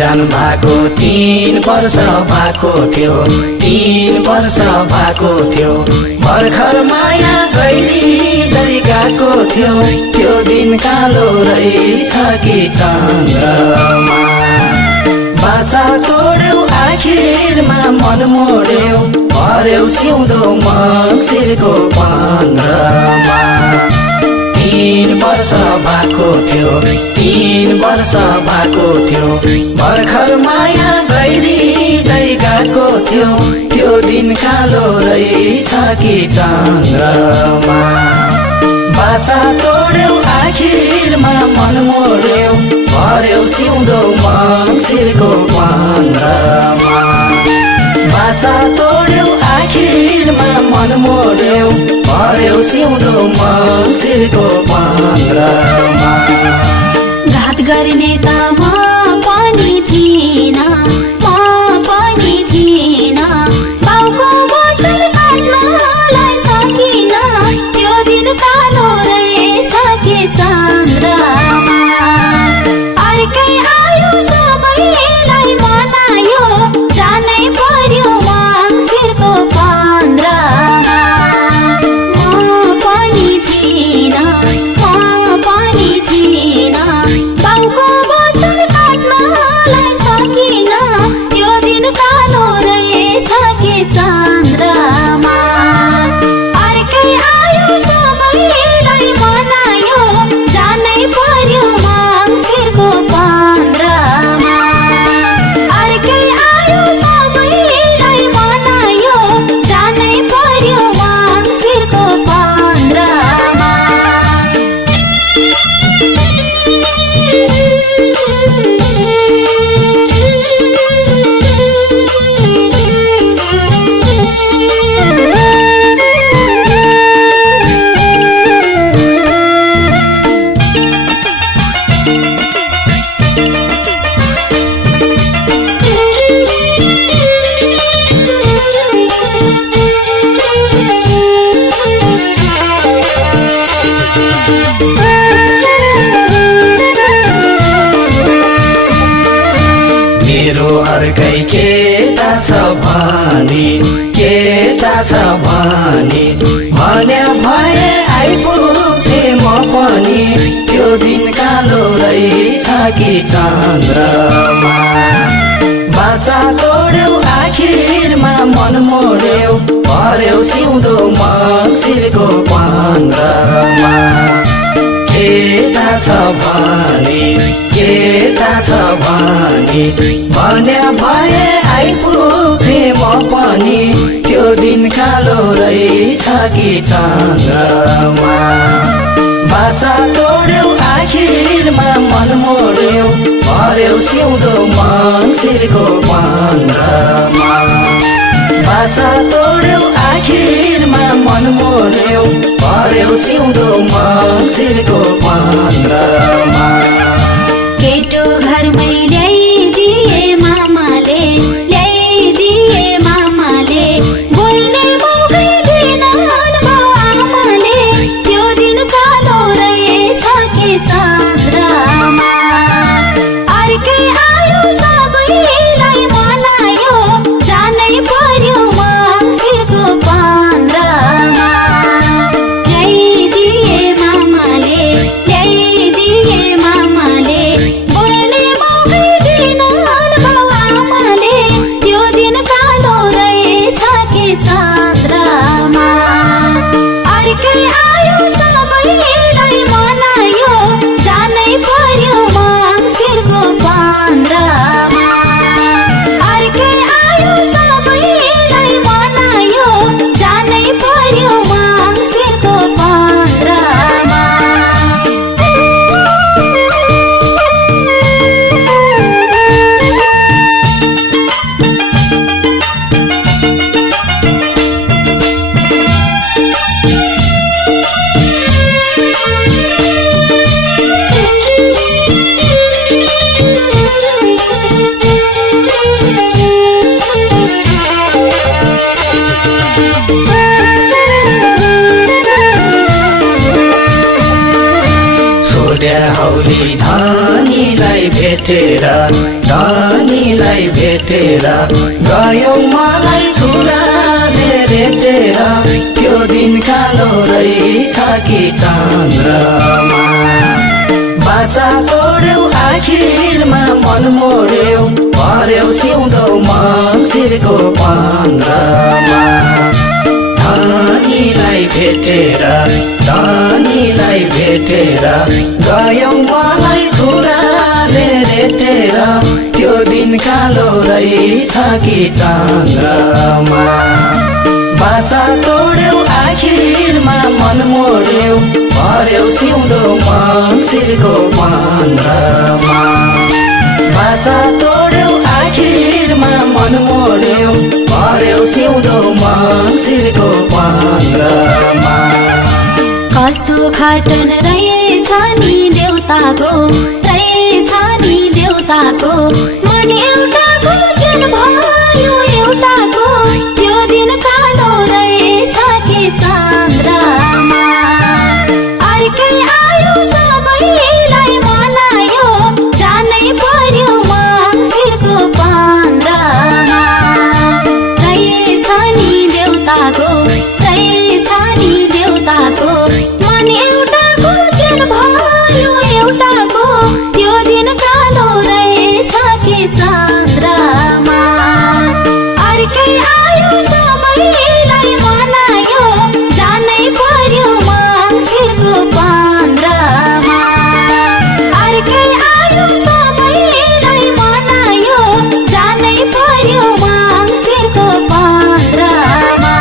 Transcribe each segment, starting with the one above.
बिजन भएको 3 वर्ष भएको थियो 3 वर्ष भएको थियो भर्खर माया गइली गएको थियो त्यो दिन कालो रहेछ कि चन्द्रमा बाचा तोड्यौ आखिरमा मन मोड्यौ भर्यौ सिउँदो मङ्सिरको 15मा 3 वर्ष भएको थियो 3 वर्ष भएको थियो भर्खर माया गइली गएको थियो त्यो दिन कालो रहेछ कि चन्द्रमा बाचा तोड्यौ आखिरमा मन मोड्यौ भर्यौ सिउँदो मङ्सिरको 15मा बाचा तोड्यौ आखिरमा मन मोड्यौ भर्यौ सिउँदो मङ्सिरको 15मा घात गर्ने त म पनि थिइन बाउको वचन काट्नलाई सकिन त्यो दिन कालो रहेछ कि चन्द्रमा अर्कै आयो सबैलाई मनायो जानै पर्यो मङ्सिरको 15मा म पनि थिइन बाउको वचन काट्नलाई सकिन त्यो दिन कालो रहेछ कि चन्द्रमा अर्कै आयो सबैलाई मनायो जानै पर्यो मङ्सिरको 15मा अर्कै आयो सबैलाई मनायो जानै पर्यो मङ्सिरको 15मा मेरो अर्कै केटा छ भनी भन्या भए आइपुग्थे म पनि त्यो दिन कालो रहेछ कि चन्द्रमा बाचा तोड्यौ आखिरमा मन मोड्यौ भर्यौ सिउँदो मङ्सिरको 15मा केटा छ भनी भन्या भए आइपुग्थे म पनि त्यो दिन कालो रहेछ कि चन्द्रमा बाचा तोड्यौ आखिरमा मन मोड्यौ भर्यौ सिउँदो मङ्सिरको 15मा बाचा तोड्यौ आखिरमा मन मोड्यौ भर्यौ सिउँदो मङ्सिरको 15मा केटो घरमै ल्याइदिए मामाले बोल्ने मौकै दिनन् बाउ आमाले त्यो दिन कालो रहेछ कि चन्द्रमा अर्कै आयो सबैलाई मनायो जानै पर्यो मङ्सिरको 15मा ल्याइदिए मामाले बोल्ने मौकै दिनन् बाउ आमाले त्यो दिन कालो रहेछ कि चन्द्रमा अर्कै आयो सबैलाई मनायो जानै पर्यो मङ्सिरको 15मा अर्कै आयो सबैलाई मनायो जानै पर्यो मङ्सिरको 15मा छोड्या हौली धनी धनीलाई भेटेर गयौ मलाई छुराले रेटेर त्यो दिन कालो रहेछ कि चन्द्रमा बाचा तोड्यौ आखिरमा मन मोड्यौ पर्यौ सिउँदो मङ्सिरको 15मा धनीलाई भेटेर गयौ मलाई छुराले रेटेर त्यो दिन कालो रहेछ कि चन्द्रमा बाचा तोड्यौ आखिरमा मन मोड्यौ पर्यौ सिउँदो मङ्सिरको 15मा बाचा तोड्यौ आखिरमा मन मोड्यौ पर्यौ सिउँदो मङ्सिरको 15मा कस्तो खटन रहेछ नि देउताको मन एउटाको जन भयो एउटाको त्यो दिन कालो रहेछ कि चन्द्रमा अर्कै आयो सबैलाई मनायो जानै पर्यो मङ्सिरको 15मा रहेछ नि देउताको मन एउटाको जन भयो एउटाको त्यो दिन कालो रहेछ कि चन्द्रमा अर्कै आयो सबैलाई मनायो जानै पर्यो मङ्सिरको 15मा अर्कै आयो सबैलाई मनायो जानै पर्यो मङ्सिरको 15मा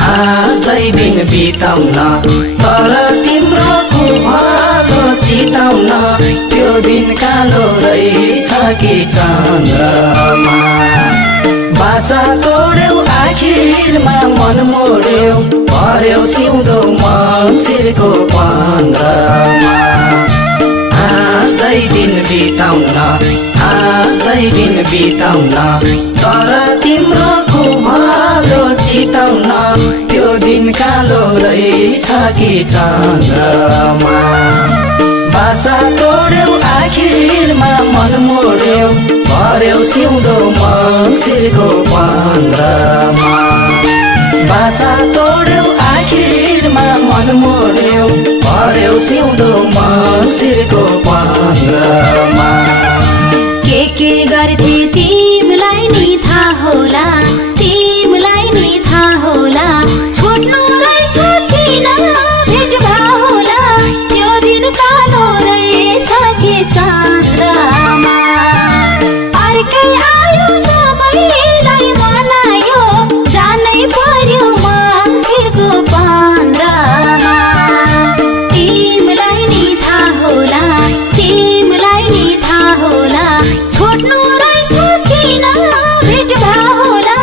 हाँस्दै दिन बिताउन तर तिम्रो खुभालो चिताउन त्यो दिन कालो रहेछ कि चन्द्रमा बाचा तोड्यौ आखिरमा मन मोड्यौ पर्यौ सिउँदो मङ्सिरको 15मा हाँस्दै दिन बिताउन तर तिम्रो खुभालो चिताउन त्यो दिन कालो रहेछ कि चन्द्रमा बाचा तोड्यौ आखिरमा मन मोड्यौ पर्यौ सिउँदो मङ्सिरको 15मा बाचा तोड्यौ आखिरमा मन मोड्यौ पर्यौ सिउँदो मङ्सिरको 15मा के गर्थे तिमीलाई नि थाहा होला छोड्नु रहेछ किन भेट भाव होला त्यो दिन कालो रहेछ कि चन्द्रमा अर्कै आयो सबैलाई मनायो जानै पर्यो मङ्सिरको 15मा तिमीलाई नि थाहा होला छोड्नु रहेछ किन भेट भाव होला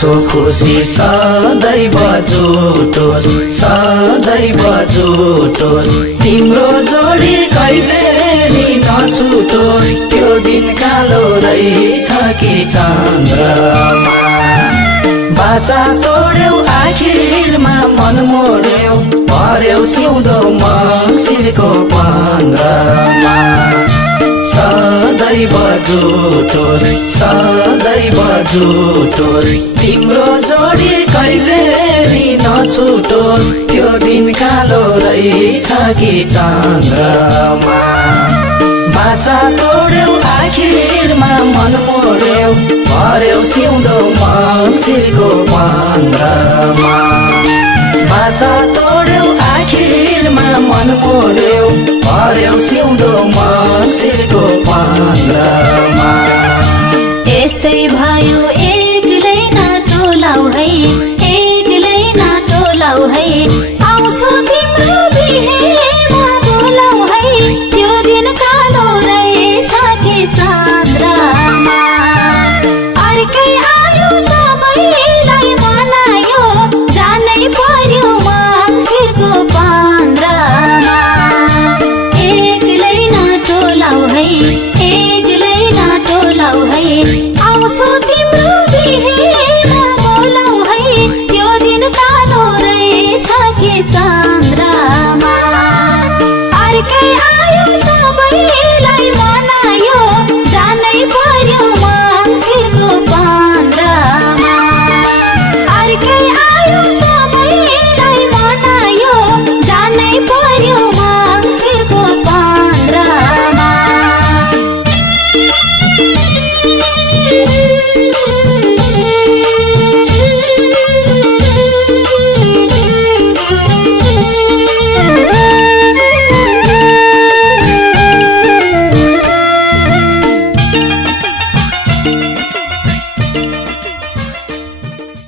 हाँसो खुसी सदैव जुटोस् सदैव जुटोस् तिम्रो जोडी कहिले नि नछुटोस् त्यो दिन कालो रहेछ कि चन्द्रमा बाचा तोड्यौ आखिरमा मन मोड्यौ पर्यौ सिउँदो मङ्सिरको 15मा सदैव जुटोस् सदैव जुटोस् तिम्रो जोडी कहिले नि नछुटोस् त्यो दिन कालो रहेछ कि चन्द्रमा बाचा तोड्यौ आखिरमा मन मोड्यौ पर्यौ सिउँदो मङ्सिरको 15मा बाचा तोड्यौ आखिरमा मन मोड्यौ पर्यौ सिउँदो मङ्सिरको 15मा यस्तै भयो